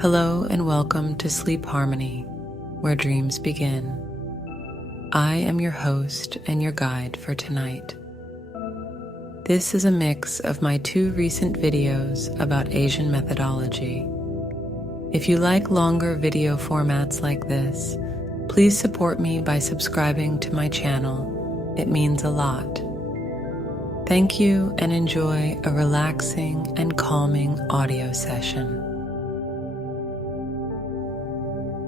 Hello and welcome to Sleep Harmony, where dreams begin. I am your host and your guide for tonight. This is a mix of my 2 recent videos about Asian methodology. If you like longer video formats like this, please support me by subscribing to my channel. It means a lot. Thank you and enjoy a relaxing and calming audio session.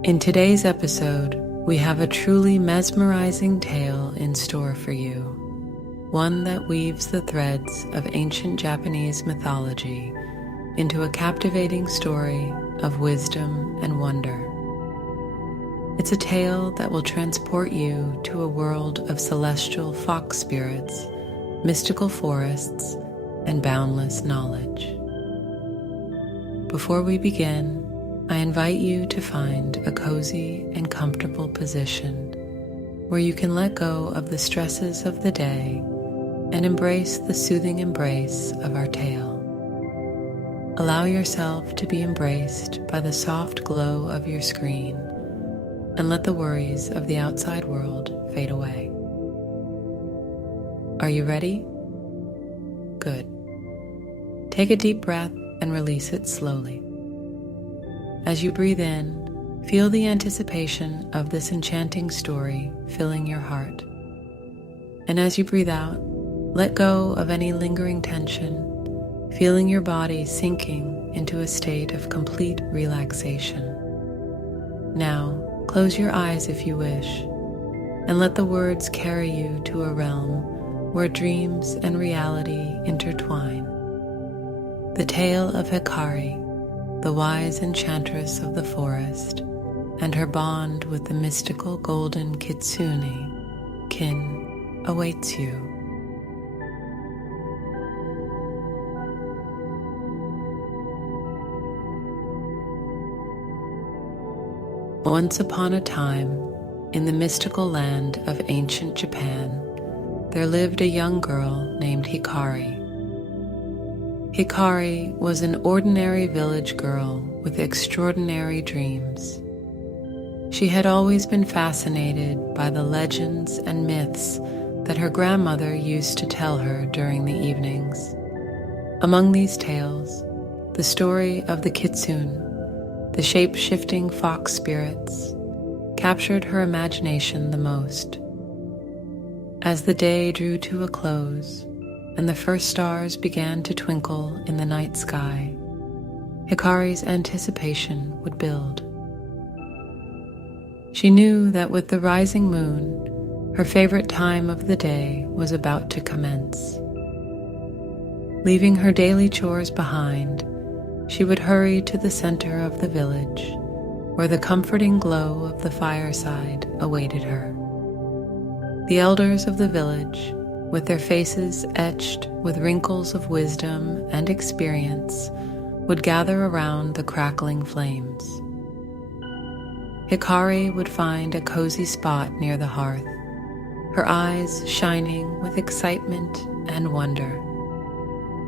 In today's episode, we have a truly mesmerizing tale in store for you, one that weaves the threads of ancient Japanese mythology into a captivating story of wisdom and wonder. It's a tale that will transport you to a world of celestial fox spirits, mystical forests, and boundless knowledge. Before we begin, I invite you to find a cozy and comfortable position where you can let go of the stresses of the day and embrace the soothing embrace of our tale. Allow yourself to be embraced by the soft glow of your screen and let the worries of the outside world fade away. Are you ready? Good. Take a deep breath and release it slowly. As you breathe in, feel the anticipation of this enchanting story filling your heart. And as you breathe out, let go of any lingering tension, feeling your body sinking into a state of complete relaxation. Now, close your eyes if you wish, and let the words carry you to a realm where dreams and reality intertwine. The tale of Hikari, the wise enchantress of the forest, and her bond with the mystical Golden Kitsune, kin, awaits you. Once upon a time, in the mystical land of ancient Japan, there lived a young girl named Hikari. Hikari was an ordinary village girl with extraordinary dreams. She had always been fascinated by the legends and myths that her grandmother used to tell her during the evenings. Among these tales, the story of the Kitsune, the shape-shifting fox spirits, captured her imagination the most. As the day drew to a close, and the first stars began to twinkle in the night sky, Hikari's anticipation would build. She knew that with the rising moon, her favorite time of the day was about to commence. Leaving her daily chores behind, she would hurry to the center of the village, where the comforting glow of the fireside awaited her. The elders of the village, with their faces etched with wrinkles of wisdom and experience, would gather around the crackling flames. Hikari would find a cozy spot near the hearth, her eyes shining with excitement and wonder.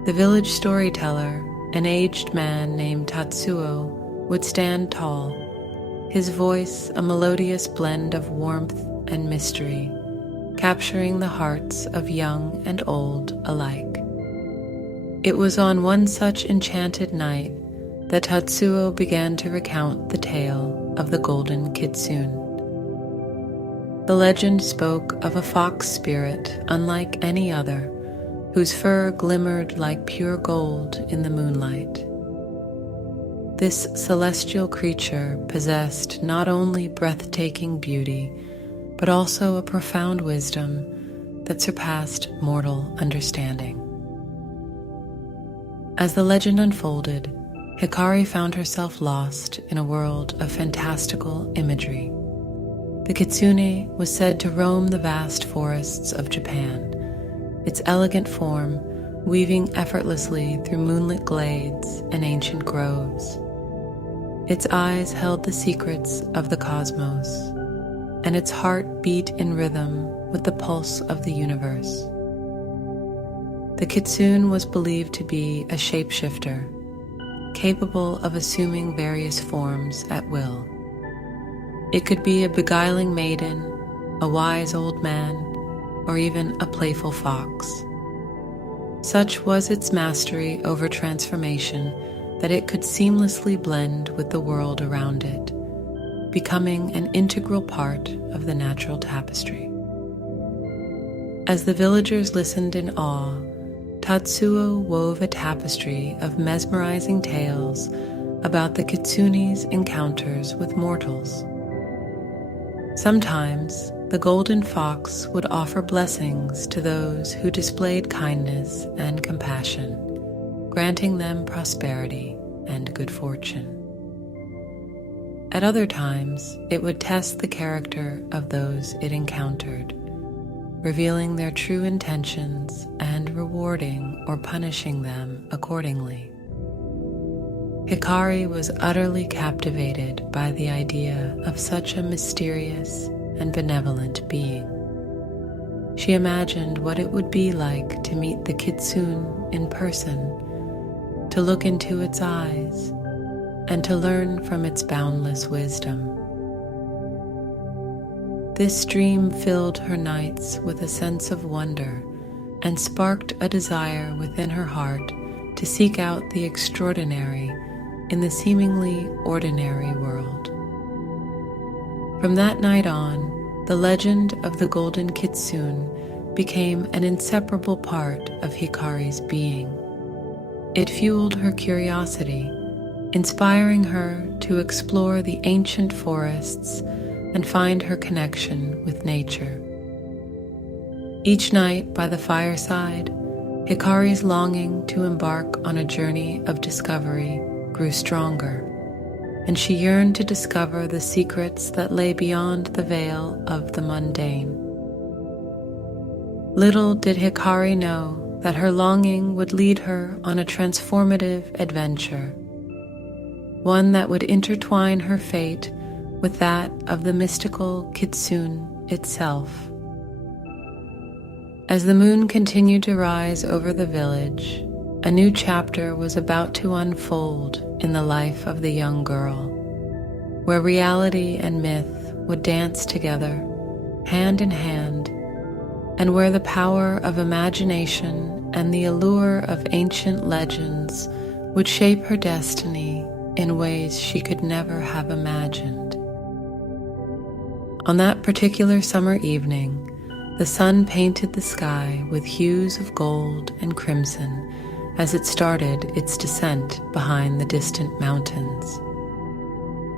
The village storyteller, an aged man named Tatsuo, would stand tall, his voice a melodious blend of warmth and mystery, capturing the hearts of young and old alike. It was on one such enchanted night that Tatsuo began to recount the tale of the Golden Kitsune. The legend spoke of a fox spirit unlike any other, whose fur glimmered like pure gold in the moonlight. This celestial creature possessed not only breathtaking beauty, but also a profound wisdom that surpassed mortal understanding. As the legend unfolded, Hikari found herself lost in a world of fantastical imagery. The Kitsune was said to roam the vast forests of Japan, its elegant form weaving effortlessly through moonlit glades and ancient groves. Its eyes held the secrets of the cosmos, and its heart beat in rhythm with the pulse of the universe. The Kitsune was believed to be a shapeshifter, capable of assuming various forms at will. It could be a beguiling maiden, a wise old man, or even a playful fox. Such was its mastery over transformation that it could seamlessly blend with the world around it, becoming an integral part of the natural tapestry. As the villagers listened in awe, Tatsuo wove a tapestry of mesmerizing tales about the kitsune's encounters with mortals. Sometimes, the golden fox would offer blessings to those who displayed kindness and compassion, granting them prosperity and good fortune. At other times, it would test the character of those it encountered, revealing their true intentions and rewarding or punishing them accordingly. Hikari was utterly captivated by the idea of such a mysterious and benevolent being. She imagined what it would be like to meet the kitsune in person, to look into its eyes, and to learn from its boundless wisdom. This dream filled her nights with a sense of wonder and sparked a desire within her heart to seek out the extraordinary in the seemingly ordinary world. From that night on, the legend of the Golden Kitsune became an inseparable part of Hikari's being. It fueled her curiosity, inspiring her to explore the ancient forests and find her connection with nature. Each night by the fireside, Hikari's longing to embark on a journey of discovery grew stronger, and she yearned to discover the secrets that lay beyond the veil of the mundane. Little did Hikari know that her longing would lead her on a transformative adventure, one that would intertwine her fate with that of the mystical kitsune itself. As the moon continued to rise over the village, a new chapter was about to unfold in the life of the young girl, where reality and myth would dance together, hand in hand, and where the power of imagination and the allure of ancient legends would shape her destiny in ways she could never have imagined. On that particular summer evening, the sun painted the sky with hues of gold and crimson as it started its descent behind the distant mountains.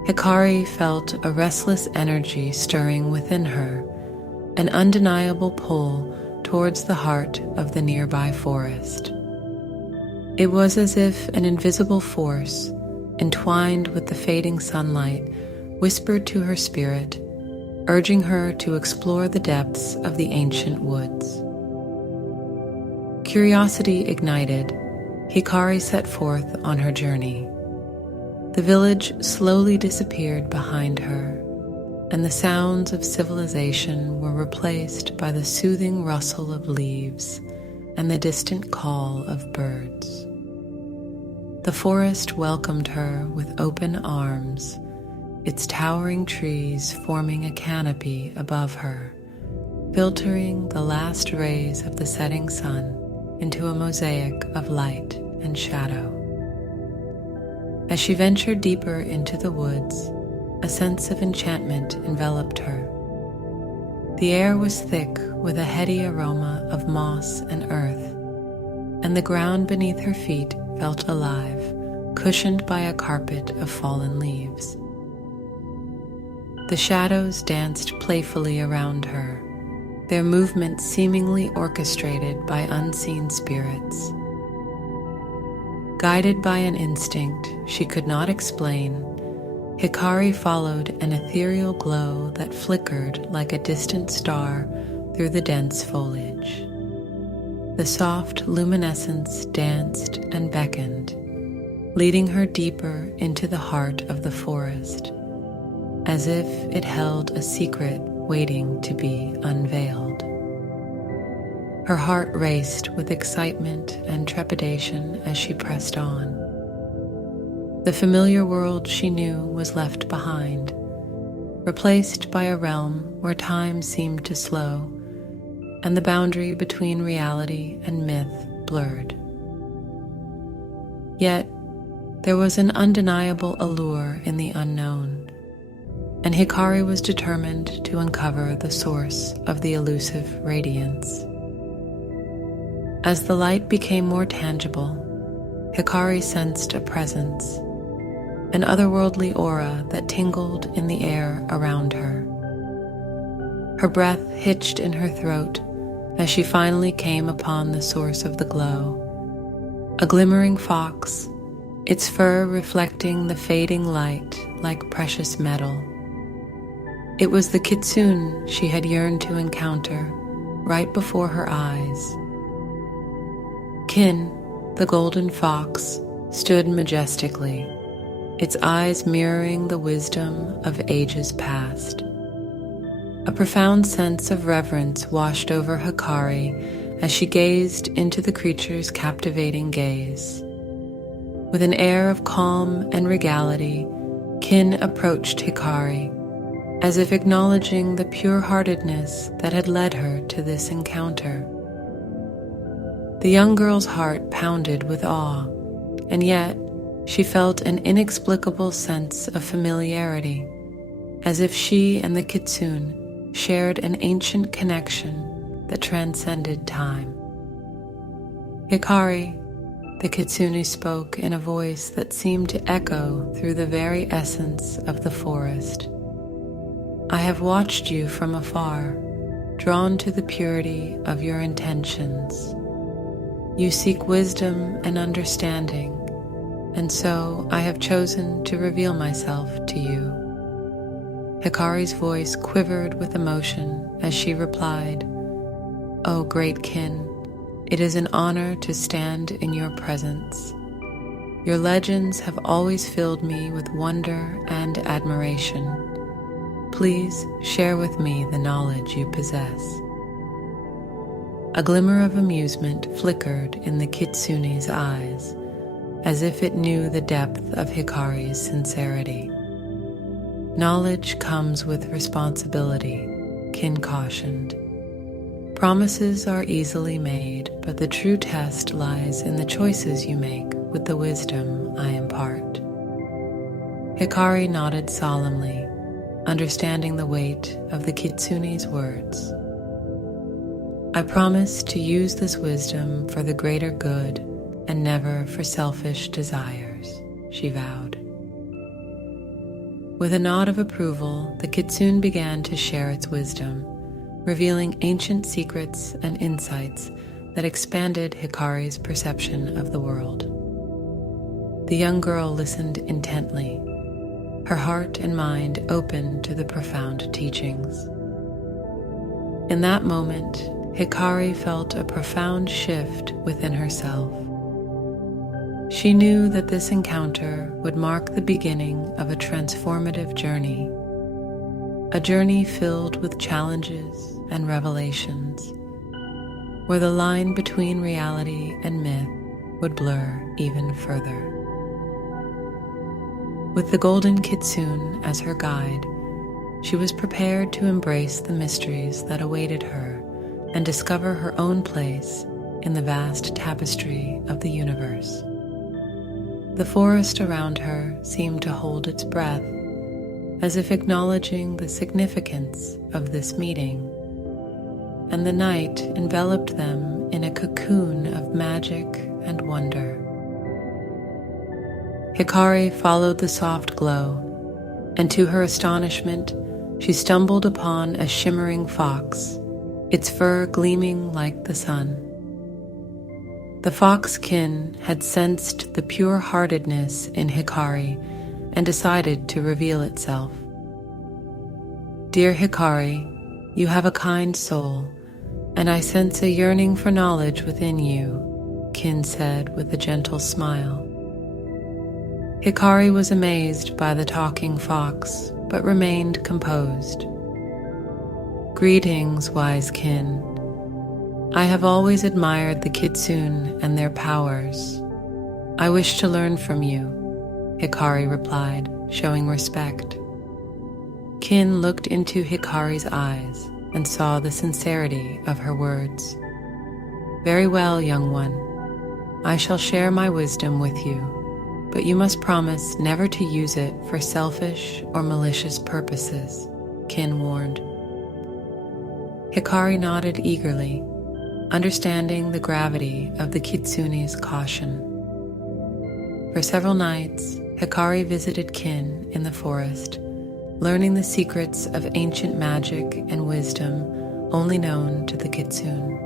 Hikari felt a restless energy stirring within her, an undeniable pull towards the heart of the nearby forest. It was as if an invisible force, entwined with the fading sunlight, whispered to her spirit, urging her to explore the depths of the ancient woods. Curiosity ignited, Hikari set forth on her journey. The village slowly disappeared behind her, and the sounds of civilization were replaced by the soothing rustle of leaves and the distant call of birds. The forest welcomed her with open arms, its towering trees forming a canopy above her, filtering the last rays of the setting sun into a mosaic of light and shadow. As she ventured deeper into the woods, a sense of enchantment enveloped her. The air was thick with a heady aroma of moss and earth, and the ground beneath her feet felt alive, cushioned by a carpet of fallen leaves. The shadows danced playfully around her, their movements seemingly orchestrated by unseen spirits. Guided by an instinct she could not explain, Hikari followed an ethereal glow that flickered like a distant star through the dense foliage. The soft luminescence danced and beckoned, leading her deeper into the heart of the forest, as if it held a secret waiting to be unveiled. Her heart raced with excitement and trepidation as she pressed on. The familiar world she knew was left behind, replaced by a realm where time seemed to slow, and the boundary between reality and myth blurred. Yet, there was an undeniable allure in the unknown, and Hikari was determined to uncover the source of the elusive radiance. As the light became more tangible, Hikari sensed a presence, an otherworldly aura that tingled in the air around her. Her breath hitched in her throat as she finally came upon the source of the glow, a glimmering fox, its fur reflecting the fading light like precious metal. It was the kitsune she had yearned to encounter right before her eyes. Kin, the golden fox, stood majestically, its eyes mirroring the wisdom of ages past. A profound sense of reverence washed over Hikari as she gazed into the creature's captivating gaze. With an air of calm and regality, Kin approached Hikari, as if acknowledging the pure-heartedness that had led her to this encounter. The young girl's heart pounded with awe, and yet she felt an inexplicable sense of familiarity, as if she and the kitsune shared an ancient connection that transcended time. Hikari, the kitsune spoke in a voice that seemed to echo through the very essence of the forest. I have watched you from afar, drawn to the purity of your intentions. You seek wisdom and understanding, and so I have chosen to reveal myself to you. Hikari's voice quivered with emotion as she replied, "O great kin, it is an honor to stand in your presence. Your legends have always filled me with wonder and admiration. Please share with me the knowledge you possess." A glimmer of amusement flickered in the kitsune's eyes, as if it knew the depth of Hikari's sincerity. Knowledge comes with responsibility, Kin cautioned. Promises are easily made, but the true test lies in the choices you make with the wisdom I impart. Hikari nodded solemnly, understanding the weight of the kitsune's words. I promise to use this wisdom for the greater good and never for selfish desires, she vowed. With a nod of approval, the kitsune began to share its wisdom, revealing ancient secrets and insights that expanded Hikari's perception of the world. The young girl listened intently, her heart and mind open to the profound teachings. In that moment, Hikari felt a profound shift within herself. She knew that this encounter would mark the beginning of a transformative journey, a journey filled with challenges and revelations, where the line between reality and myth would blur even further. With the Golden Kitsune as her guide, she was prepared to embrace the mysteries that awaited her and discover her own place in the vast tapestry of the universe. The forest around her seemed to hold its breath, as if acknowledging the significance of this meeting, and the night enveloped them in a cocoon of magic and wonder. Hikari followed the soft glow, and to her astonishment, she stumbled upon a shimmering fox, its fur gleaming like the sun. The fox-kin had sensed the pure-heartedness in Hikari and decided to reveal itself. Dear Hikari, you have a kind soul, and I sense a yearning for knowledge within you, Kin said with a gentle smile. Hikari was amazed by the talking fox, but remained composed. Greetings, wise kin. I have always admired the kitsune and their powers. I wish to learn from you. Hikari replied, showing respect. Kin looked into Hikari's eyes and saw the sincerity of her words. Very well, young one. I shall share my wisdom with you, but you must promise never to use it for selfish or malicious purposes, Kin warned. Hikari nodded eagerly, understanding the gravity of the Kitsune's caution. For several nights, Hikari visited Kin in the forest, learning the secrets of ancient magic and wisdom only known to the Kitsune.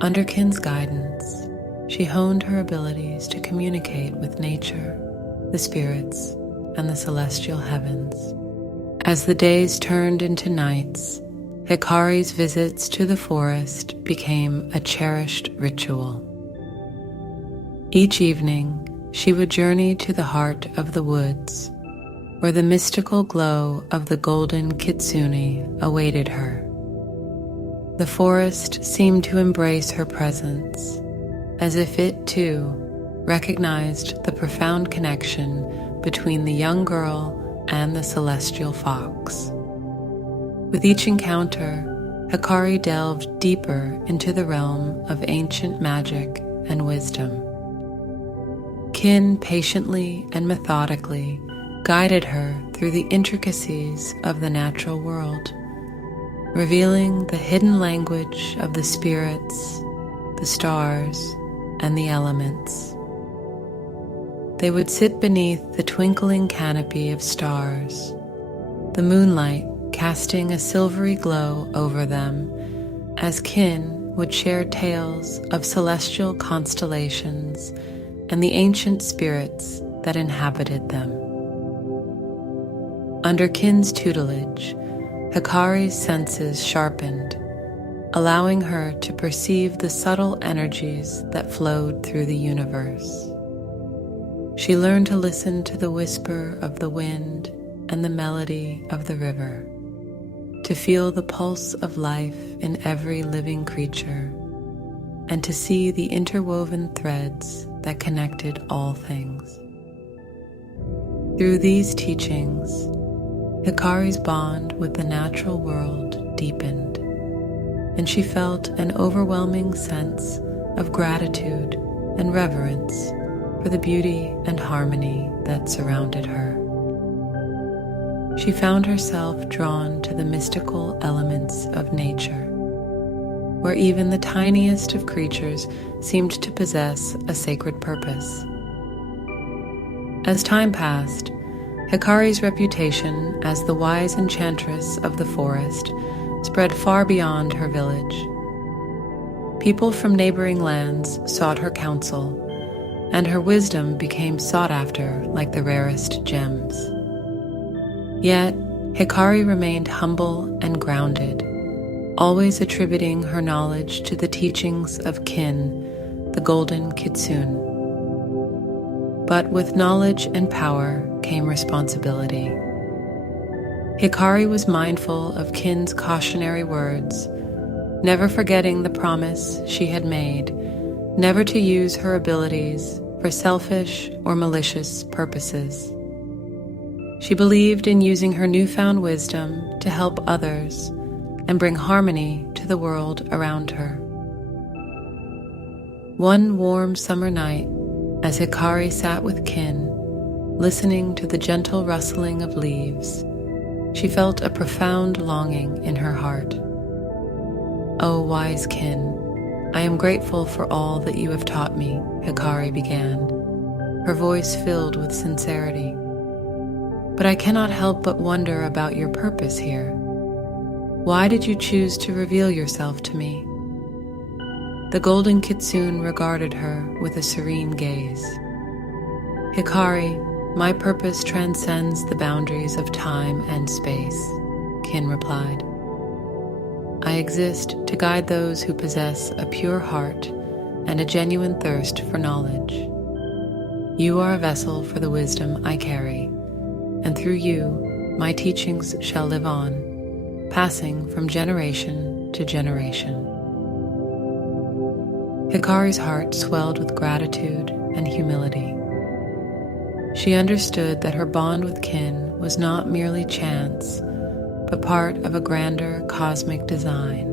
Under Kin's guidance, she honed her abilities to communicate with nature, the spirits, and the celestial heavens. As the days turned into nights, Hikari's visits to the forest became a cherished ritual. Each evening, she would journey to the heart of the woods, where the mystical glow of the Golden Kitsune awaited her. The forest seemed to embrace her presence, as if it, too, recognized the profound connection between the young girl and the celestial fox. With each encounter, Hikari delved deeper into the realm of ancient magic and wisdom. Kin patiently and methodically guided her through the intricacies of the natural world, revealing the hidden language of the spirits, the stars, and the elements. They would sit beneath the twinkling canopy of stars, the moonlight casting a silvery glow over them, as Kin would share tales of celestial constellations and the ancient spirits that inhabited them. Under Kin's tutelage, Hikari's senses sharpened, allowing her to perceive the subtle energies that flowed through the universe. She learned to listen to the whisper of the wind and the melody of the river, to feel the pulse of life in every living creature, and to see the interwoven threads that connected all things. Through these teachings, Hikari's bond with the natural world deepened, and she felt an overwhelming sense of gratitude and reverence for the beauty and harmony that surrounded her. She found herself drawn to the mystical elements of nature, where even the tiniest of creatures seemed to possess a sacred purpose. As time passed, Hikari's reputation as the wise enchantress of the forest spread far beyond her village. People from neighboring lands sought her counsel, and her wisdom became sought after like the rarest gems. Yet, Hikari remained humble and grounded, always attributing her knowledge to the teachings of Kin, the Golden Kitsune. But with knowledge and power came responsibility. Hikari was mindful of Kin's cautionary words, never forgetting the promise she had made never to use her abilities for selfish or malicious purposes. She believed in using her newfound wisdom to help others and bring harmony to the world around her. One warm summer night, as Hikari sat with Kin, listening to the gentle rustling of leaves, she felt a profound longing in her heart. "Oh, wise Kin, I am grateful for all that you have taught me," Hikari began, her voice filled with sincerity. "But I cannot help but wonder about your purpose here. Why did you choose to reveal yourself to me?" The Golden Kitsune regarded her with a serene gaze. "Hikari, my purpose transcends the boundaries of time and space," Kin replied. "I exist to guide those who possess a pure heart and a genuine thirst for knowledge. You are a vessel for the wisdom I carry, and through you, my teachings shall live on, passing from generation to generation." Hikari's heart swelled with gratitude and humility. she understood that her bond with Kin was not merely chance, but part of a grander cosmic design.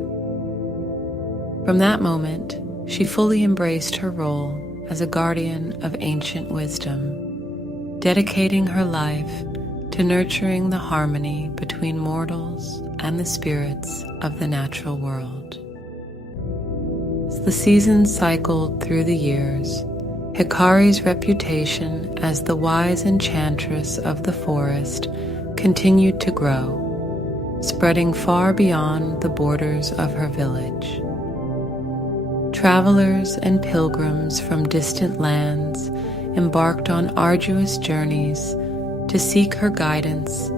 From that moment, she fully embraced her role as a guardian of ancient wisdom, dedicating her life to nurturing the harmony between mortals and the spirits of the natural world. As the seasons cycled through the years, Hikari's reputation as the wise enchantress of the forest continued to grow, spreading far beyond the borders of her village. Travelers and pilgrims from distant lands embarked on arduous journeys to seek her guidance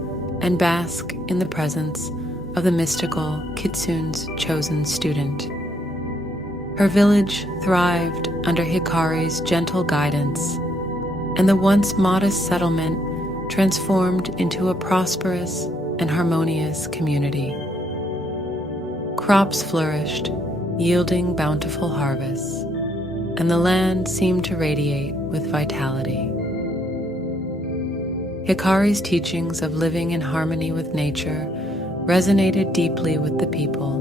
and bask in the presence of the mystical Kitsune's chosen student. Her village thrived under Hikari's gentle guidance, and the once modest settlement transformed into a prosperous and harmonious community. Crops flourished, yielding bountiful harvests, and the land seemed to radiate with vitality. Hikari's teachings of living in harmony with nature resonated deeply with the people,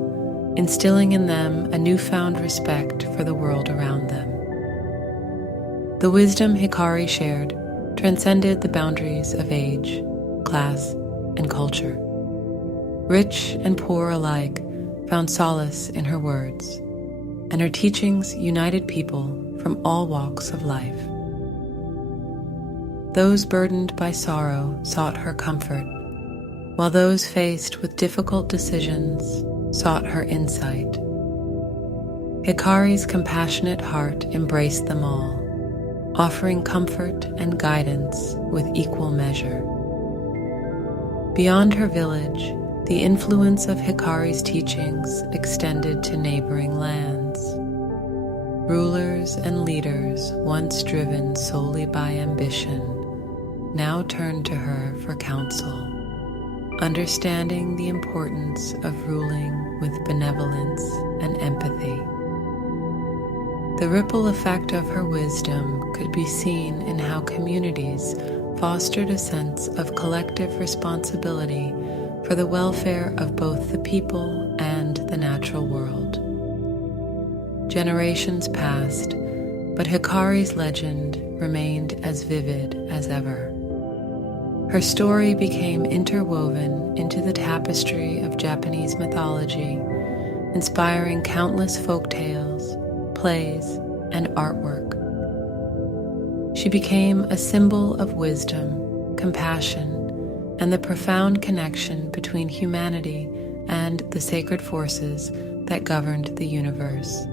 instilling in them a newfound respect for the world around them. The wisdom Hikari shared transcended the boundaries of age, class, and culture. Rich and poor alike found solace in her words, and her teachings united people from all walks of life. Those burdened by sorrow sought her comfort, while those faced with difficult decisions sought her insight. Hikari's compassionate heart embraced them all, offering comfort and guidance with equal measure. Beyond her village, the influence of Hikari's teachings extended to neighboring lands. Rulers and leaders, once driven solely by ambition, now turned to her for counsel, understanding the importance of ruling with benevolence and empathy. The ripple effect of her wisdom could be seen in how communities fostered a sense of collective responsibility for the welfare of both the people and the natural world. Generations passed, but Hikari's legend remained as vivid as ever. Her story became interwoven into the tapestry of Japanese mythology, inspiring countless folk tales, plays, and artwork. She became a symbol of wisdom, compassion, and the profound connection between humanity and the sacred forces that governed the universe.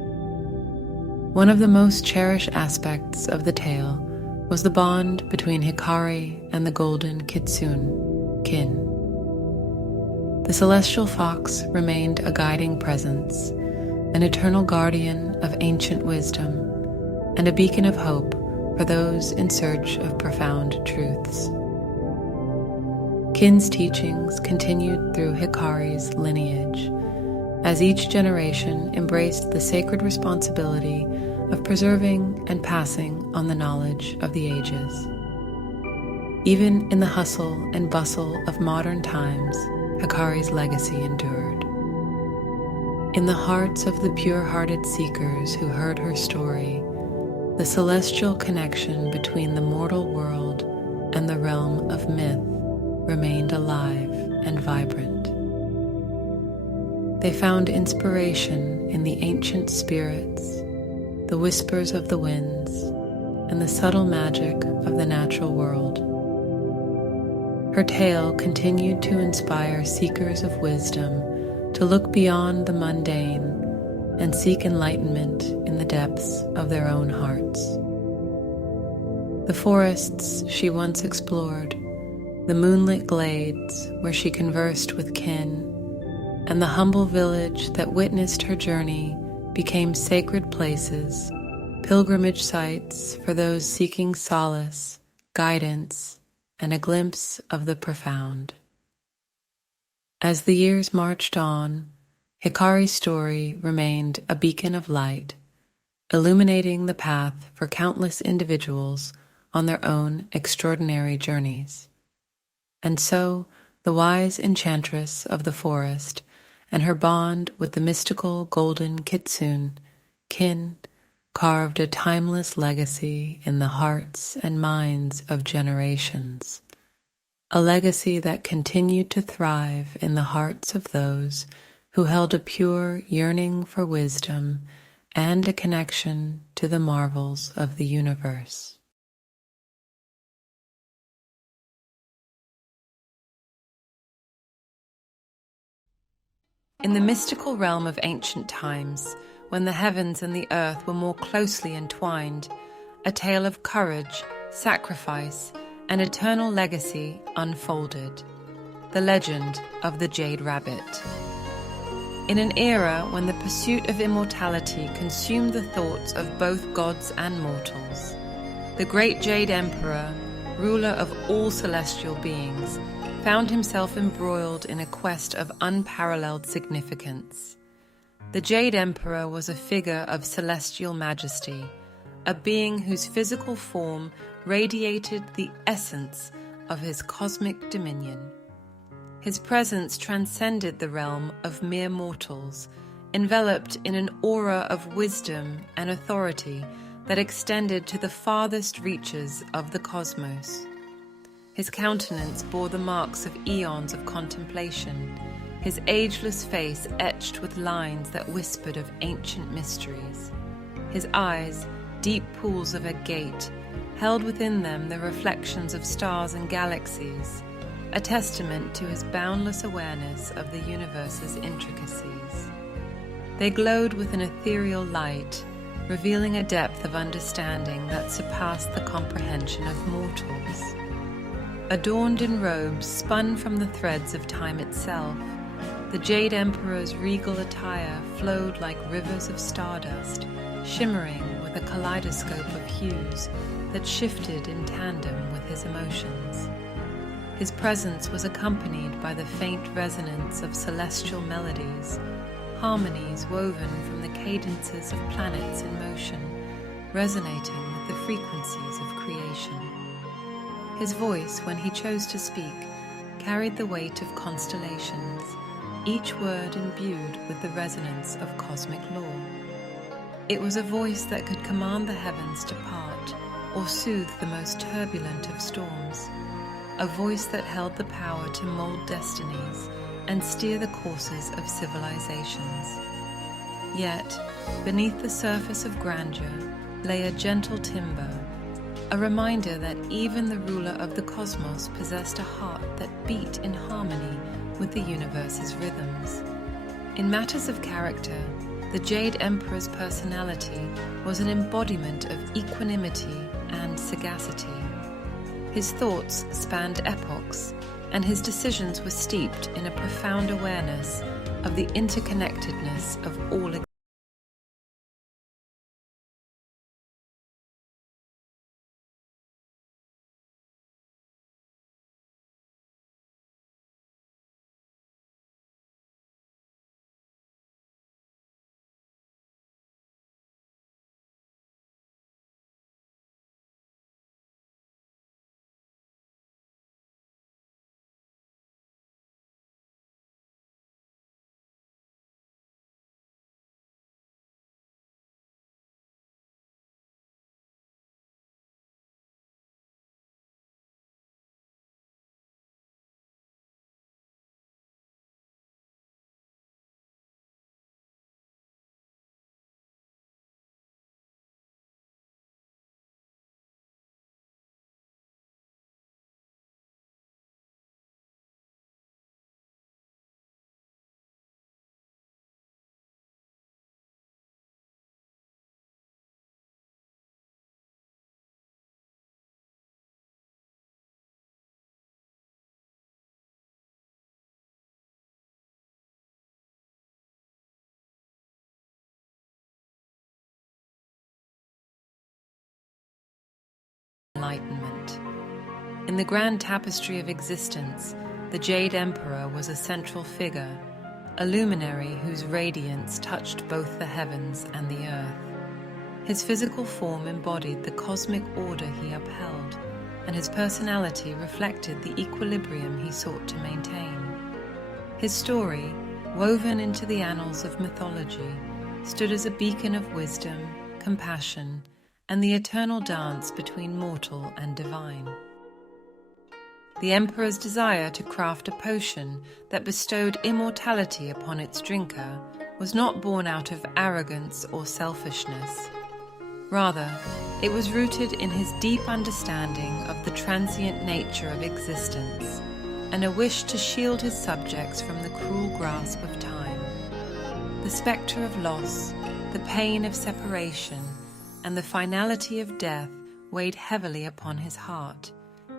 One of the most cherished aspects of the tale was the bond between Hikari and the Golden Kitsune, Kin. The celestial fox remained a guiding presence, an eternal guardian of ancient wisdom, and a beacon of hope for those in search of profound truths. Kin's teachings continued through Hikari's lineage, as each generation embraced the sacred responsibility of preserving and passing on the knowledge of the ages. Even in the hustle and bustle of modern times, Hikari's legacy endured. In the hearts of the pure-hearted seekers who heard her story, the celestial connection between the mortal world and the realm of myth remained alive and vibrant. They found inspiration in the ancient spirits, the whispers of the winds, and the subtle magic of the natural world. Her tale continued to inspire seekers of wisdom to look beyond the mundane and seek enlightenment in the depths of their own hearts. The forests she once explored, the moonlit glades where she conversed with Kin, and the humble village that witnessed her journey became sacred places, pilgrimage sites for those seeking solace, guidance, and a glimpse of the profound. As the years marched on, Hikari's story remained a beacon of light, illuminating the path for countless individuals on their own extraordinary journeys. And so the wise enchantress of the forest and her bond with the mystical Golden Kitsune, kin, carved a timeless legacy in the hearts and minds of generations, a legacy that continued to thrive in the hearts of those who held a pure yearning for wisdom and a connection to the marvels of the universe. In the mystical realm of ancient times, when the heavens and the earth were more closely entwined, a tale of courage, sacrifice, and eternal legacy unfolded. The legend of the Jade Rabbit. In an era when the pursuit of immortality consumed the thoughts of both gods and mortals, the great Jade Emperor, ruler of all celestial beings, found himself embroiled in a quest of unparalleled significance. The Jade Emperor was a figure of celestial majesty, a being whose physical form radiated the essence of his cosmic dominion. His presence transcended the realm of mere mortals, enveloped in an aura of wisdom and authority that extended to the farthest reaches of the cosmos. His countenance bore the marks of eons of contemplation, his ageless face etched with lines that whispered of ancient mysteries. His eyes, deep pools of agate, held within them the reflections of stars and galaxies, a testament to his boundless awareness of the universe's intricacies. They glowed with an ethereal light, revealing a depth of understanding that surpassed the comprehension of mortals. Adorned in robes spun from the threads of time itself, the Jade Emperor's regal attire flowed like rivers of stardust, shimmering with a kaleidoscope of hues that shifted in tandem with his emotions. His presence was accompanied by the faint resonance of celestial melodies, harmonies woven from the cadences of planets in motion, resonating with the frequencies of creation. His voice, when he chose to speak, carried the weight of constellations, each word imbued with the resonance of cosmic law. It was a voice that could command the heavens to part or soothe the most turbulent of storms, a voice that held the power to mold destinies and steer the courses of civilizations. Yet, beneath the surface of grandeur lay a gentle timbre, a reminder that even the ruler of the cosmos possessed a heart that beat in harmony with the universe's rhythms. In matters of character, the Jade Emperor's personality was an embodiment of equanimity and sagacity. His thoughts spanned epochs, and his decisions were steeped in a profound awareness of the interconnectedness of all existence. Enlightenment. In the grand tapestry of existence, the Jade Emperor was a central figure, a luminary whose radiance touched both the heavens and the earth. His physical form embodied the cosmic order he upheld, and his personality reflected the equilibrium he sought to maintain. His story, woven into the annals of mythology, stood as a beacon of wisdom, compassion, and the eternal dance between mortal and divine. The emperor's desire to craft a potion that bestowed immortality upon its drinker was not born out of arrogance or selfishness. Rather, it was rooted in his deep understanding of the transient nature of existence and a wish to shield his subjects from the cruel grasp of time. The spectre of loss, the pain of separation, and the finality of death weighed heavily upon his heart,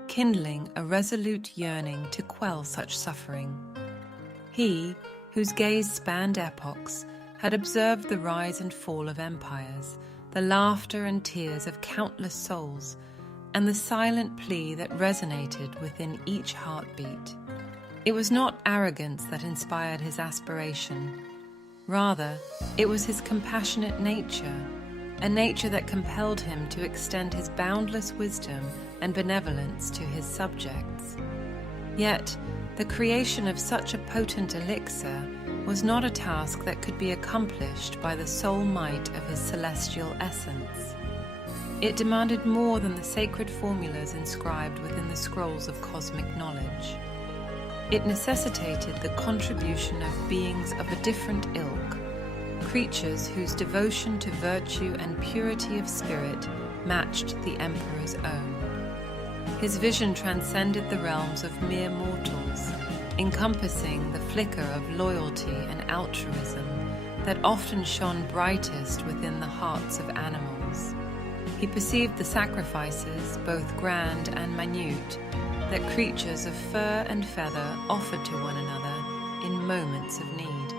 kindling a resolute yearning to quell such suffering. He, whose gaze spanned epochs, had observed the rise and fall of empires, the laughter and tears of countless souls, and the silent plea that resonated within each heartbeat. It was not arrogance that inspired his aspiration. Rather, it was his compassionate nature, a nature that compelled him to extend his boundless wisdom and benevolence to his subjects. Yet, the creation of such a potent elixir was not a task that could be accomplished by the sole might of his celestial essence. It demanded more than the sacred formulas inscribed within the scrolls of cosmic knowledge. It necessitated the contribution of beings of a different ilk, creatures whose devotion to virtue and purity of spirit matched the emperor's own. His vision transcended the realms of mere mortals, encompassing the flicker of loyalty and altruism that often shone brightest within the hearts of animals. He perceived the sacrifices, both grand and minute, that creatures of fur and feather offered to one another in moments of need.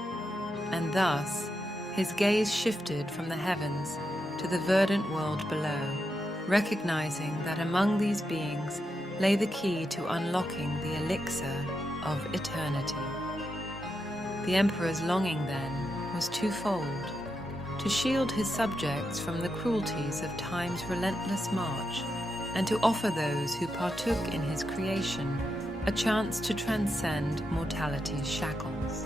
And thus, his gaze shifted from the heavens to the verdant world below, recognizing that among these beings lay the key to unlocking the elixir of eternity. The emperor's longing, then, was twofold: to shield his subjects from the cruelties of time's relentless march, and to offer those who partook in his creation a chance to transcend mortality's shackles.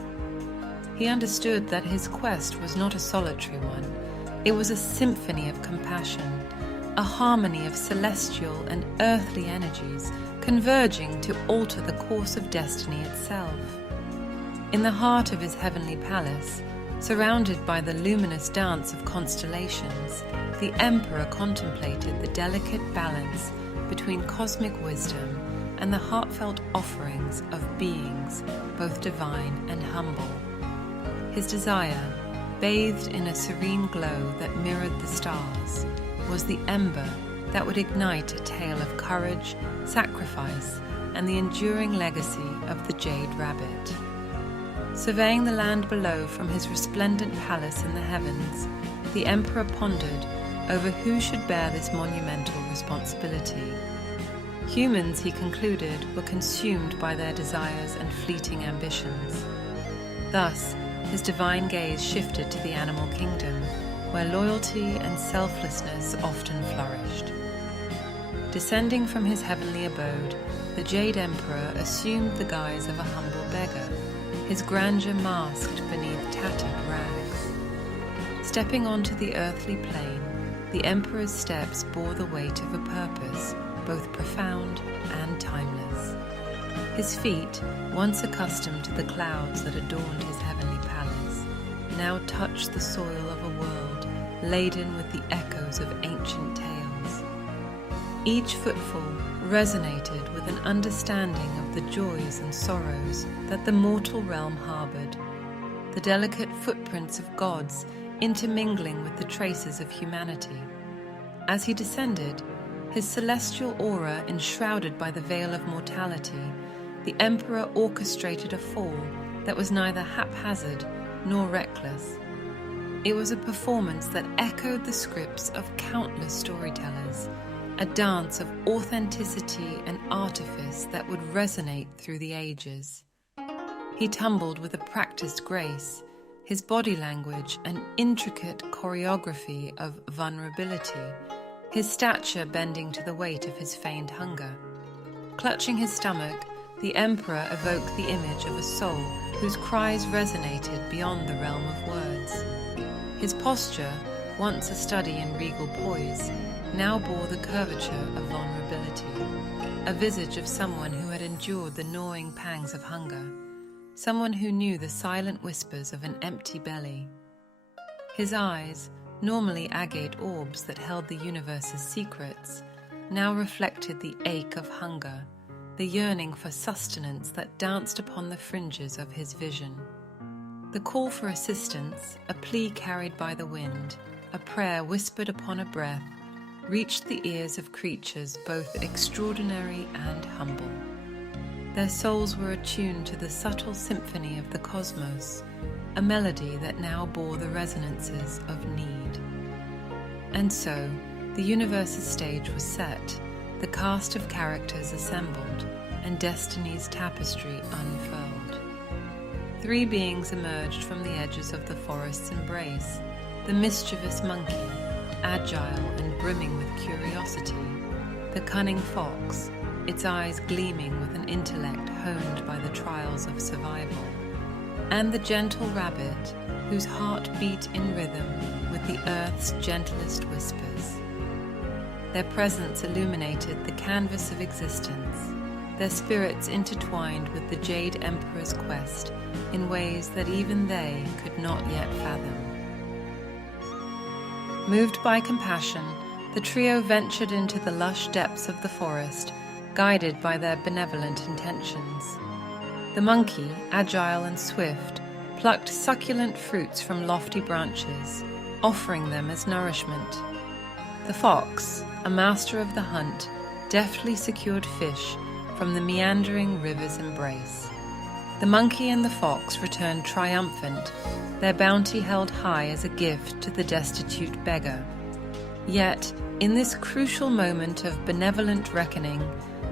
He understood that his quest was not a solitary one. It was a symphony of compassion, a harmony of celestial and earthly energies converging to alter the course of destiny itself. In the heart of his heavenly palace, surrounded by the luminous dance of constellations, the emperor contemplated the delicate balance between cosmic wisdom and the heartfelt offerings of beings both divine and humble. His desire, bathed in a serene glow that mirrored the stars, was the ember that would ignite a tale of courage, sacrifice, and the enduring legacy of the Jade Rabbit. Surveying the land below from his resplendent palace in the heavens, the emperor pondered over who should bear this monumental responsibility. Humans, he concluded, were consumed by their desires and fleeting ambitions. Thus, his divine gaze shifted to the animal kingdom, where loyalty and selflessness often flourished. Descending from his heavenly abode, the Jade Emperor assumed the guise of a humble beggar, his grandeur masked beneath tattered rags. Stepping onto the earthly plane, the Emperor's steps bore the weight of a purpose, both profound and timeless. His feet, once accustomed to the clouds that adorned his heavenly palace, now touched the soil of a world laden with the echoes of ancient tales. Each footfall resonated with an understanding of the joys and sorrows that the mortal realm harbored, the delicate footprints of gods intermingling with the traces of humanity. As he descended, his celestial aura enshrouded by the veil of mortality, the Emperor orchestrated a fall that was neither haphazard nor reckless. It was a performance that echoed the scripts of countless storytellers, a dance of authenticity and artifice that would resonate through the ages. He tumbled with a practiced grace, his body language an intricate choreography of vulnerability, his stature bending to the weight of his feigned hunger. Clutching his stomach, the Emperor evoked the image of a soul whose cries resonated beyond the realm of words. His posture, once a study in regal poise, now bore the curvature of vulnerability, a visage of someone who had endured the gnawing pangs of hunger, someone who knew the silent whispers of an empty belly. His eyes, normally agate orbs that held the universe's secrets, now reflected the ache of hunger, the yearning for sustenance that danced upon the fringes of his vision. The call for assistance, a plea carried by the wind, a prayer whispered upon a breath, reached the ears of creatures both extraordinary and humble. Their souls were attuned to the subtle symphony of the cosmos, a melody that now bore the resonances of need. And so, the universe's stage was set, the cast of characters assembled, and destiny's tapestry unfurled. 3 beings emerged from the edges of the forest's embrace: the mischievous monkey, agile and brimming with curiosity; the cunning fox, its eyes gleaming with an intellect honed by the trials of survival; and the gentle rabbit, whose heart beat in rhythm with the earth's gentlest whispers. Their presence illuminated the canvas of existence, their spirits intertwined with the Jade Emperor's quest in ways that even they could not yet fathom. Moved by compassion, the trio ventured into the lush depths of the forest, guided by their benevolent intentions. The monkey, agile and swift, plucked succulent fruits from lofty branches, offering them as nourishment. The fox, a master of the hunt, deftly secured fish from the meandering river's embrace. The monkey and the fox returned triumphant, their bounty held high as a gift to the destitute beggar. Yet, in this crucial moment of benevolent reckoning,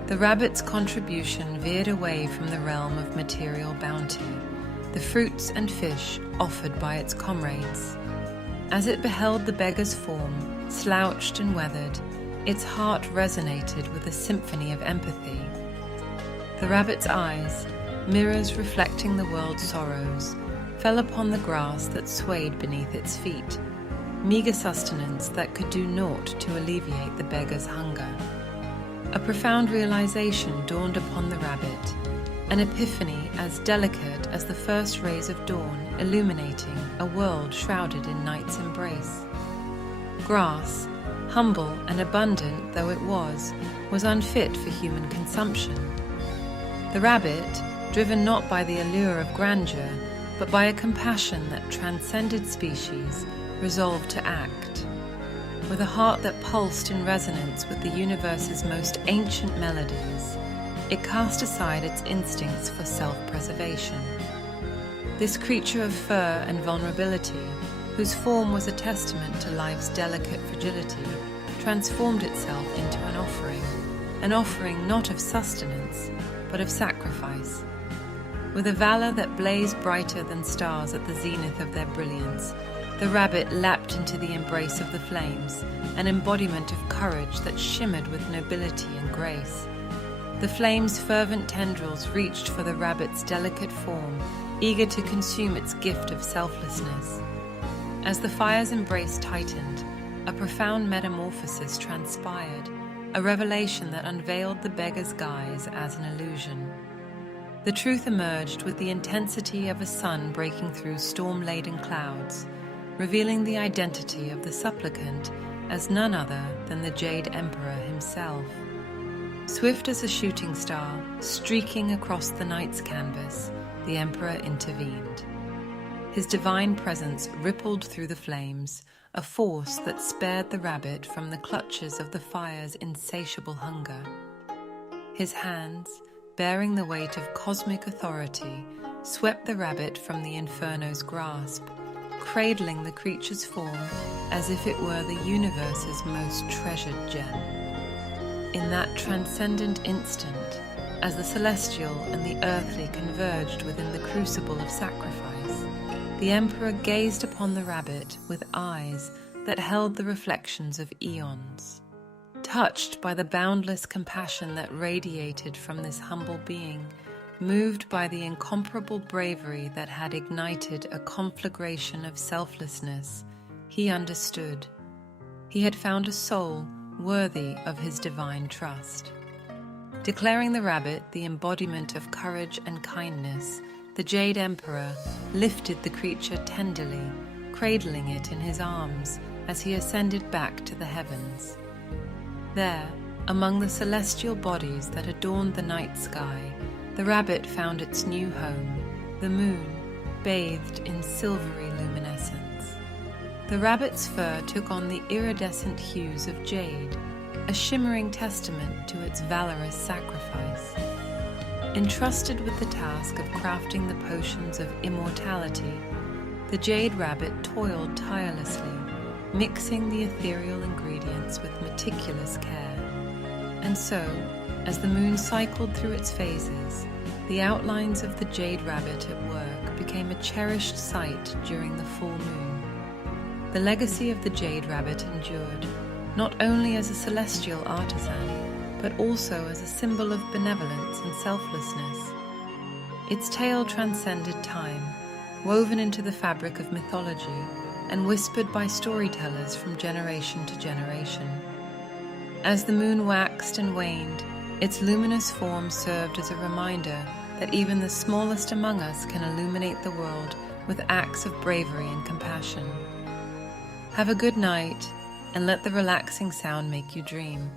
the rabbit's contribution veered away from the realm of material bounty, the fruits and fish offered by its comrades. As it beheld the beggar's form, slouched and weathered, its heart resonated with a symphony of empathy. The rabbit's eyes, mirrors reflecting the world's sorrows, fell upon the grass that swayed beneath its feet, meager sustenance that could do naught to alleviate the beggar's hunger. A profound realization dawned upon the rabbit, an epiphany as delicate as the first rays of dawn illuminating a world shrouded in night's embrace. Grass, humble and abundant though it was unfit for human consumption. The rabbit, driven not by the allure of grandeur, but by a compassion that transcended species, resolved to act. With a heart that pulsed in resonance with the universe's most ancient melodies, it cast aside its instincts for self-preservation. This creature of fur and vulnerability, whose form was a testament to life's delicate fragility, transformed itself into an offering not of sustenance, but of sacrifice. With a valor that blazed brighter than stars at the zenith of their brilliance, the rabbit leapt into the embrace of the flames, an embodiment of courage that shimmered with nobility and grace. The flame's fervent tendrils reached for the rabbit's delicate form, eager to consume its gift of selflessness. As the fire's embrace tightened, a profound metamorphosis transpired, a revelation that unveiled the beggar's guise as an illusion. The truth emerged with the intensity of a sun breaking through storm-laden clouds, revealing the identity of the supplicant as none other than the Jade Emperor himself. Swift as a shooting star, streaking across the night's canvas, the Emperor intervened. His divine presence rippled through the flames, a force that spared the rabbit from the clutches of the fire's insatiable hunger. His hands, bearing the weight of cosmic authority, swept the rabbit from the inferno's grasp, cradling the creature's form as if it were the universe's most treasured gem. In that transcendent instant, as the celestial and the earthly converged within the crucible of sacrifice, the emperor gazed upon the rabbit with eyes that held the reflections of eons. Touched by the boundless compassion that radiated from this humble being, moved by the incomparable bravery that had ignited a conflagration of selflessness, he understood. He had found a soul worthy of his divine trust. Declaring the rabbit the embodiment of courage and kindness, the Jade Emperor lifted the creature tenderly, cradling it in his arms as he ascended back to the heavens. There, among the celestial bodies that adorned the night sky, the rabbit found its new home, the moon, bathed in silvery luminescence. The rabbit's fur took on the iridescent hues of jade, a shimmering testament to its valorous sacrifice. Entrusted with the task of crafting the potions of immortality, the Jade Rabbit toiled tirelessly, mixing the ethereal ingredients with meticulous care. And so, as the moon cycled through its phases, the outlines of the Jade Rabbit at work became a cherished sight during the full moon. The legacy of the Jade Rabbit endured, not only as a celestial artisan, but also as a symbol of benevolence and selflessness. Its tale transcended time, woven into the fabric of mythology, and whispered by storytellers from generation to generation. As the moon waxed and waned, its luminous form served as a reminder that even the smallest among us can illuminate the world with acts of bravery and compassion. Have a good night, and let the relaxing sound make you dream.